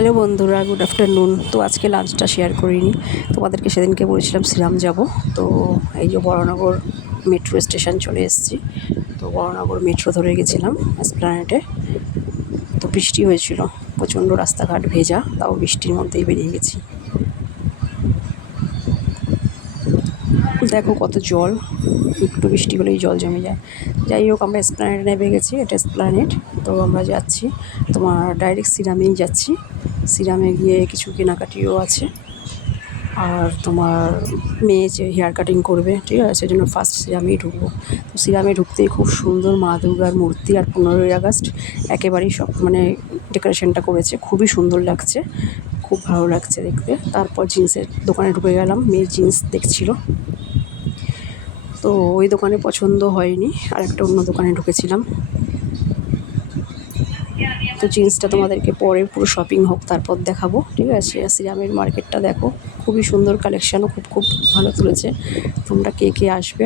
Hello বন্ধুরা, good afternoon. তো আজকে লাঞ্চটা শেয়ার করিনি তোমাদেরকে। সেদিনকে বলেছিলাম শ্রীরাম যাব। তো এই যে বড়নগর মেট্রো স্টেশন চলে এসেছি। তো বড়নগর মেট্রো ধরে গেছিলাম এসপ্ল্যানেডে। তো বৃষ্টি হয়েছিল, প্রচণ্ড রাস্তাঘাট ভেজা, তাও বৃষ্টির মধ্যেই বেরিয়ে গেছি। দেখো কত জল, একটু বৃষ্টি হলেই জল জমে যায়। যাই হোক, আমরা এসপ্ল্যানেডে নেমে গেছি। এটা এসপ্ল্যানেড। তো আমরা যাচ্ছি তোমার ডাইরেক্ট শ্রীরামেই যাচ্ছি। শ্রীরামে গিয়ে কিছু কেনাকাটিও আছে। আর তোমার মেয়ে যে হেয়ার কাটিং করবে, ঠিক আছে, সেজন্য ফার্স্ট শ্রীরামেই ঢুকবো। তো শ্রীরামে ঢুকতেই খুব সুন্দর মা দুর্গার মূর্তি, আর 15ই আগস্ট একেবারেই সব মানে ডেকোরেশনটা করেছে, খুবই সুন্দর লাগছে, খুব ভালো লাগছে দেখতে। তারপর জিন্সের দোকানে ঢুকে গেলাম, মেয়ের জিন্স দেখছিল। তো ওই দোকানে পছন্দ হয়নি, আর একটা অন্য দোকানে ঢুকেছিলাম। তো জিন্সটা তোমাদেরকে পরে পুরো শপিং হোক তারপর দেখাবো, ঠিক আছে। শ্রীরামের মার্কেটটা দেখো, খুবই সুন্দর কালেকশানও খুব খুব ভালো তুলেছে। তোমরা কে কে আসবে